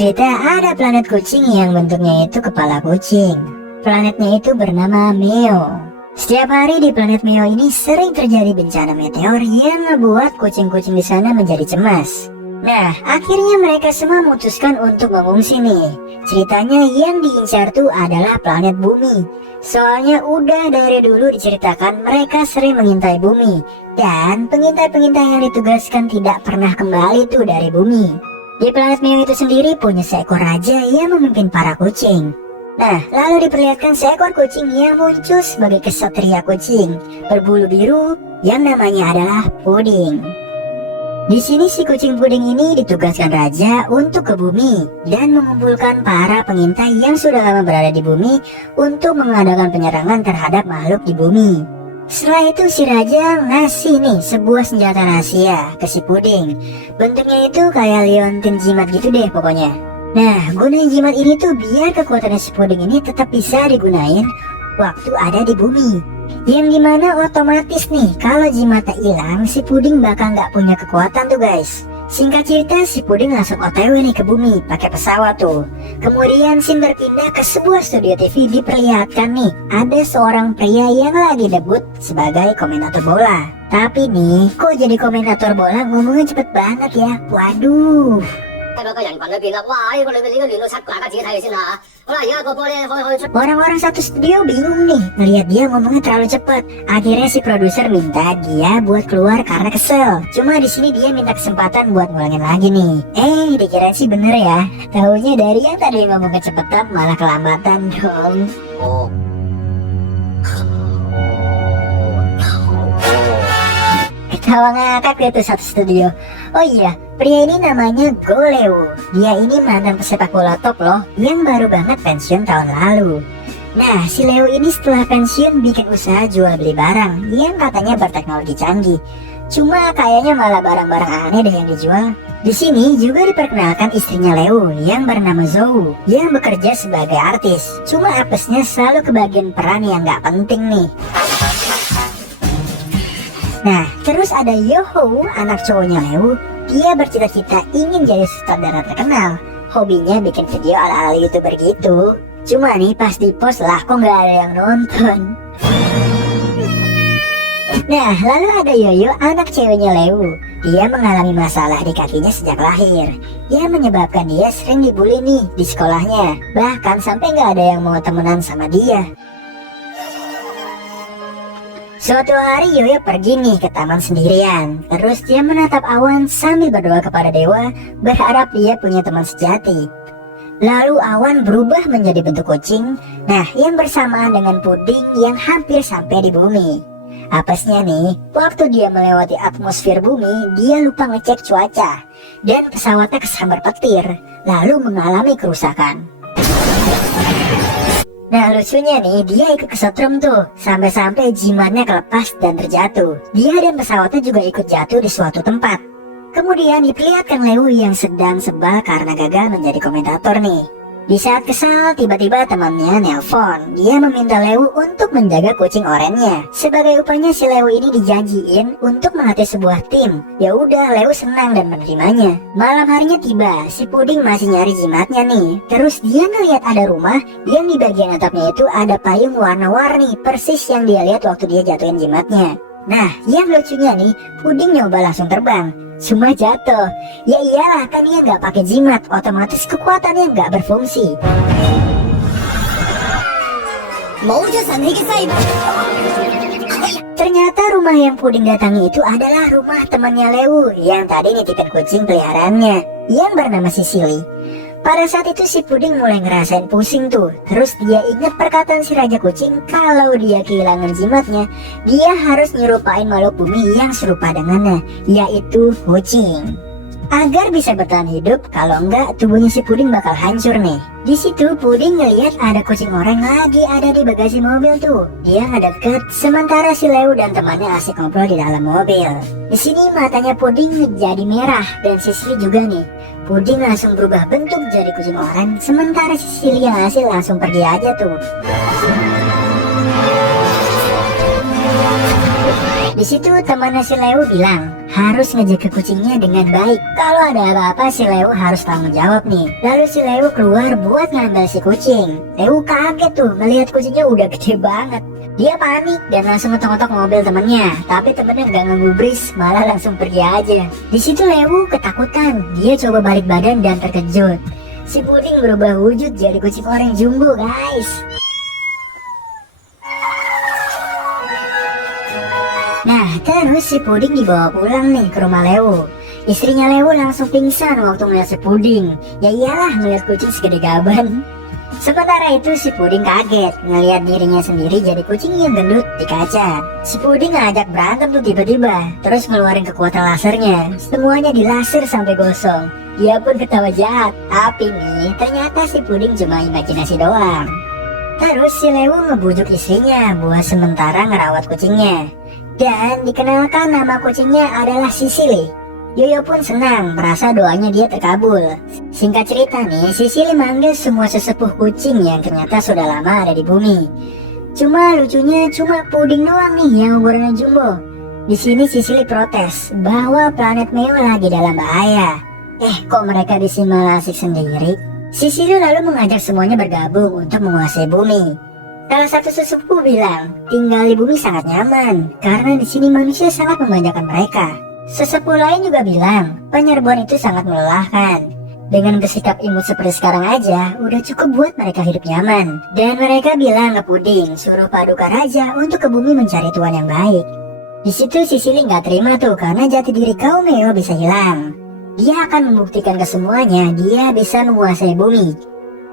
cerita ada planet kucing yang bentuknya itu kepala kucing. Planetnya itu bernama Meo. Setiap hari di planet Meo ini sering terjadi bencana meteor yang membuat kucing-kucing di sana menjadi cemas. Nah, akhirnya mereka semua memutuskan untuk mengungsi nih. Ceritanya yang diincar tuh adalah planet bumi. Soalnya udah dari dulu diceritakan mereka sering mengintai bumi. Dan pengintai-pengintai yang ditugaskan tidak pernah kembali tuh dari bumi. Di planet Meo itu sendiri punya seekor raja yang memimpin para kucing. Nah, lalu diperlihatkan seekor kucing yang muncul sebagai kesatria kucing berbulu biru yang namanya adalah Puding. Di sini si kucing puding ini ditugaskan raja untuk ke bumi dan mengumpulkan para pengintai yang sudah lama berada di bumi untuk mengadakan penyerangan terhadap makhluk di bumi. Setelah itu si raja ngasih nih sebuah senjata rahasia ke si puding. Bentuknya itu kayak liontin jimat gitu deh pokoknya. Nah, gunain jimat ini tuh biar kekuatannya si puding ini tetap bisa digunain waktu ada di bumi. Yang dimana otomatis nih kalau jimatnya hilang si puding bakal nggak punya kekuatan tuh guys. Singkat cerita si puding langsung OTW nih ke bumi pakai pesawat tuh. Kemudian scene berpindah ke sebuah studio TV, diperlihatkan nih ada seorang pria yang lagi debut sebagai komentator bola. Tapi nih kok jadi komentator bola ngomongnya cepet banget ya. Waduh. Orang-orang satu studio bingung nih ngeliat dia ngomongnya terlalu cepat. Akhirnya si produser minta dia buat keluar karena kesel. Cuma di sini dia minta kesempatan buat ngulangin lagi nih. Dikira sih bener ya. Taunya dari yang tadi ngomong kecepatan malah kelambatan dong. Ketawa ngakak dia tuh satu studio. Oh iya, pria ini namanya Go Leo. Dia ini mantan pesepak bola top loh, yang baru banget pensiun tahun lalu. Nah, si Leo ini setelah pensiun bikin usaha jual beli barang yang katanya berteknologi canggih. Cuma kayaknya malah barang-barang aneh deh yang dijual. Di sini juga diperkenalkan istrinya Leo yang bernama Zou, yang bekerja sebagai artis. Cuma apesnya selalu kebagian peran yang gak penting nih. Nah, terus ada Yoho, anak cowoknya Leo. Dia bercita-cita ingin jadi sutradara terkenal. Hobinya bikin video ala-ala YouTuber gitu. Cuma nih pas di post lah kok nggak ada yang nonton. Nah, lalu ada Yoyo, anak ceweknya Leo. Dia mengalami masalah di kakinya sejak lahir, yang menyebabkan dia sering dibully nih di sekolahnya. Bahkan sampai nggak ada yang mau temenan sama dia. Suatu hari Yoyo pergi nih ke taman sendirian. Terus dia menatap awan sambil berdoa kepada dewa, berharap dia punya teman sejati. Lalu awan berubah menjadi bentuk kucing. Nah, yang bersamaan dengan puding yang hampir sampai di bumi. Apesnya nih, waktu dia melewati atmosfer bumi, dia lupa ngecek cuaca dan pesawatnya kesambar petir, lalu mengalami kerusakan. Nah, lucunya nih, dia ikut kesetrum tuh, sampai-sampai jimatnya kelepas dan terjatuh. Dia dan pesawatnya juga ikut jatuh di suatu tempat. Kemudian diperlihatkan Leo yang sedang sebal karena gagal menjadi komentator nih. Di saat kesal, tiba-tiba temannya nelpon. Dia meminta Leo untuk menjaga kucing orennya. Sebagai upahnya si Leo ini dijanjiin untuk melatih sebuah tim. Ya udah, Leo senang dan menerimanya. Malam harinya tiba, si puding masih nyari jimatnya nih. Terus dia ngeliat ada rumah yang di bagian atapnya itu ada payung warna-warni, persis yang dia lihat waktu dia jatuhin jimatnya. Nah, yang lucunya nih, puding nyoba langsung terbang. Cuma jatuh. Ya iyalah, kan dia nggak pakai jimat, otomatis kekuatannya nggak berfungsi. Ternyata rumah yang puding datangi itu adalah rumah temannya Leo yang tadi nitipin kucing peliharaannya yang bernama Sicily. Pada saat itu si puding mulai ngerasain pusing tuh. Terus dia ingat perkataan si raja kucing, kalau dia kehilangan jimatnya, dia harus nyerupain makhluk bumi yang serupa dengannya, yaitu kucing. Agar bisa bertahan hidup, kalau enggak tubuhnya si puding bakal hancur nih. Di situ puding ngeliat ada kucing oranye lagi ada di bagasi mobil tuh. Dia ngedeket, sementara si Leo dan temannya asik ngobrol di dalam mobil. Di sini matanya puding jadi merah dan Sicily juga nih. Puding langsung berubah bentuk jadi kucing oranye, sementara Sicily yang asli langsung pergi aja tuh. Di situ temannya si Leo bilang, harus ngejaga kucingnya dengan baik. Kalau ada apa-apa si Leo harus tanggung jawab nih. Lalu si Leo keluar buat ngambil si kucing. Leo kaget tuh melihat kucingnya udah gede banget. Dia panik dan langsung ngetok-ngetok mobil temennya, tapi temennya gak ngegubris, malah langsung pergi aja. Di situ Leo ketakutan, dia coba balik badan dan terkejut. Si Puding berubah wujud jadi kucing oranye jumbo, guys. Nah, terus si Puding dibawa pulang nih ke rumah Leo. Istrinya Leo langsung pingsan waktu melihat si Puding. Ya iyalah, melihat kucing segede gaban. Sementara itu si Puding kaget ngelihat dirinya sendiri jadi kucing yang gendut di kaca. Si Puding ngajak berantem tuh tiba-tiba, terus ngeluarin kekuatan lasernya. Semuanya dilaser sampai gosong. Dia pun ketawa jahat, tapi nih ternyata si Puding cuma imajinasi doang. Terus si Leo ngebujuk istrinya buat sementara ngerawat kucingnya. Dan dikenalkan nama kucingnya adalah Sisili. Yoyo pun senang merasa doanya dia terkabul. Singkat cerita nih, Sisili manggil semua sesepuh kucing yang ternyata sudah lama ada di bumi. Cuma lucunya cuma Puding doang nih yang ukurannya jumbo. Di sini Sisili protes bahwa planet Meo lagi dalam bahaya. Kok mereka di sini malah asik sendiri? Sisili lalu mengajak semuanya bergabung untuk menguasai bumi. Salah satu sesepuh bilang, tinggal di bumi sangat nyaman karena di sini manusia sangat memanjakan mereka. Sesepuh lain juga bilang, penyerbuan itu sangat melelahkan. Dengan bersikap imut seperti sekarang aja, udah cukup buat mereka hidup nyaman. Dan mereka bilang ke Puding, suruh Paduka Raja untuk ke bumi mencari tuan yang baik. Di situ Sisili nggak terima tuh karena jati diri kaum Meo bisa hilang. Dia akan membuktikan ke semuanya dia bisa menguasai bumi.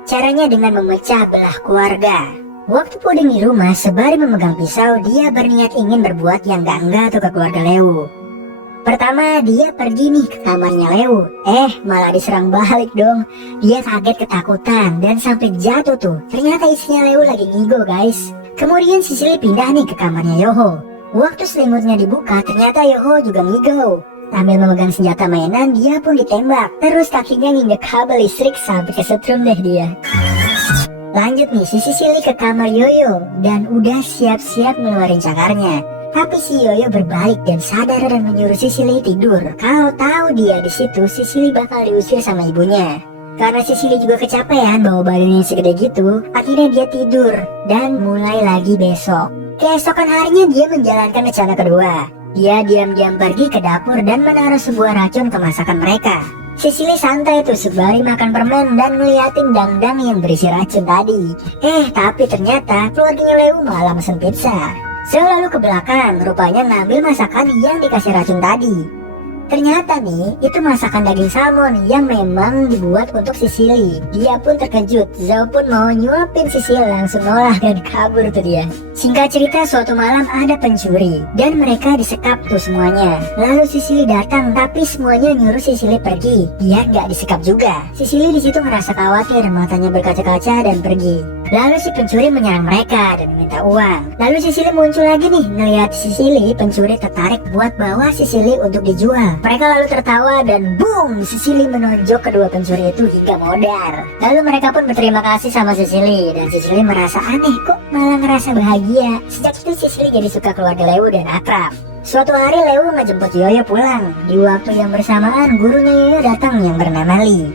Caranya dengan memecah belah keluarga. Waktu Puding di rumah sembari memegang pisau, dia berniat ingin berbuat yang enggak tuh ke keluarga Leo. Pertama dia pergi nih ke kamarnya Leo, malah diserang balik dong. Dia kaget ketakutan dan sampai jatuh tuh. Ternyata istrinya Leo lagi ngigo, guys. Kemudian Sisili pindah nih ke kamarnya Yoho. Waktu selimutnya dibuka ternyata Yoho juga ngigo. Sambil memegang senjata mainan dia pun ditembak. Terus kakinya nginjek kabel listrik sampai kesetrum deh dia. Lanjut nih si Sisili ke kamar Yoyo dan udah siap-siap ngeluarin cakarnya. Tapi si Yoyo berbalik dan sadar dan menyuruh Sisili tidur. Kalau tahu dia di situ, Sisili bakal diusir sama ibunya. Karena Sisili juga kecapean bawa badannya segede gitu, akhirnya dia tidur dan mulai lagi besok. Keesokan harinya dia menjalankan rencana kedua. Dia diam-diam pergi ke dapur dan menaruh sebuah racun ke masakan mereka. Sisili santai tuh sembari makan permen dan ngeliatin dangdang yang berisi racun tadi. Tapi ternyata keluarganya Leo malah mesen pizza. Selalu ke belakang, rupanya ngambil masakan yang dikasih racun tadi. Ternyata nih, itu masakan daging salmon yang memang dibuat untuk Sisili. Dia pun terkejut, Zhao pun mau nyuapin Sisili langsung nolak dan kabur tuh dia. Singkat cerita, suatu malam ada pencuri dan mereka disekap tuh semuanya. Lalu Sisili datang, tapi semuanya nyuruh Sisili pergi. Dia nggak disekap juga. Sisili di situ ngerasa khawatir, matanya berkaca-kaca dan pergi. Lalu si pencuri menyerang mereka dan meminta uang. Lalu Sisili muncul lagi nih, ngelihat Sisili, pencuri tertarik buat bawa Sisili untuk dijual. Mereka lalu tertawa dan boom, Sisili menonjok kedua pencuri itu hingga modar. Lalu mereka pun berterima kasih sama Sisili dan Sisili merasa aneh kok malah ngerasa bahagia. Sejak itu Sisili jadi suka keluarga Leo dan akrab. Suatu hari Leo ngejemput Yoyo pulang. Di waktu yang bersamaan gurunya Yoyo datang yang bernama Lee.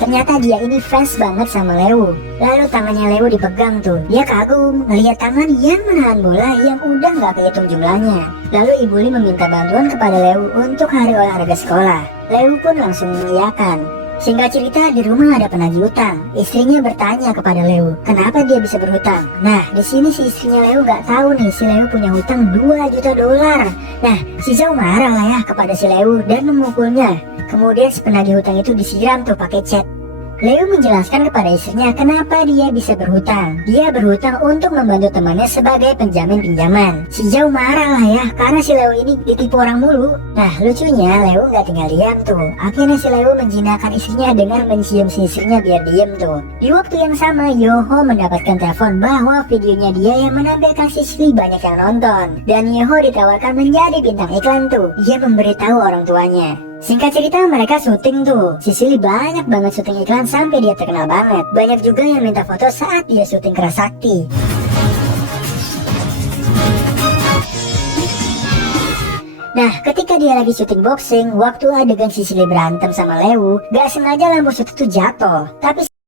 Ternyata dia ini fans banget sama Leo. Lalu tangannya Leo dipegang tuh. Dia kagum ngeliat tangan yang menahan bola yang udah gak kehitung jumlahnya. Lalu Ibu Lee meminta bantuan kepada Leo untuk hari olahraga sekolah. Leo pun langsung mengiyakan. Singkat cerita, di rumah ada penagih utang. Istrinya bertanya kepada Leo, kenapa dia bisa berhutang? Nah, di sini si istrinya Leo gak tahu nih si Leo punya hutang 2 juta dolar. Nah, si Zhao marah lah ya kepada si Leo dan memukulnya. Kemudian si penagih hutang itu disiram tuh pakai cat. Leo menjelaskan kepada istrinya kenapa dia bisa berhutang. Dia berhutang untuk membantu temannya sebagai penjamin pinjaman. Si Zhao marah lah ya karena si Leo ini ditipu orang mulu. Nah lucunya Leo nggak tinggal diam tuh. Akhirnya si Leo menjinakkan istrinya dengan mencium si istrinya biar diem tuh. Di waktu yang sama Yoho mendapatkan telepon bahwa videonya dia yang menampilkan Sisili banyak yang nonton. Dan Yoho ditawarkan menjadi bintang iklan tuh. Dia memberitahu orang tuanya. Singkat cerita mereka syuting tuh. Sisili banyak banget syuting iklan sampai dia terkenal banget. Banyak juga yang minta foto saat dia syuting Keras Sakti. Nah, ketika dia lagi syuting boxing, waktu adegan Sicily berantem sama Lewu, gak sengaja lampu shoot itu jatuh. Tapi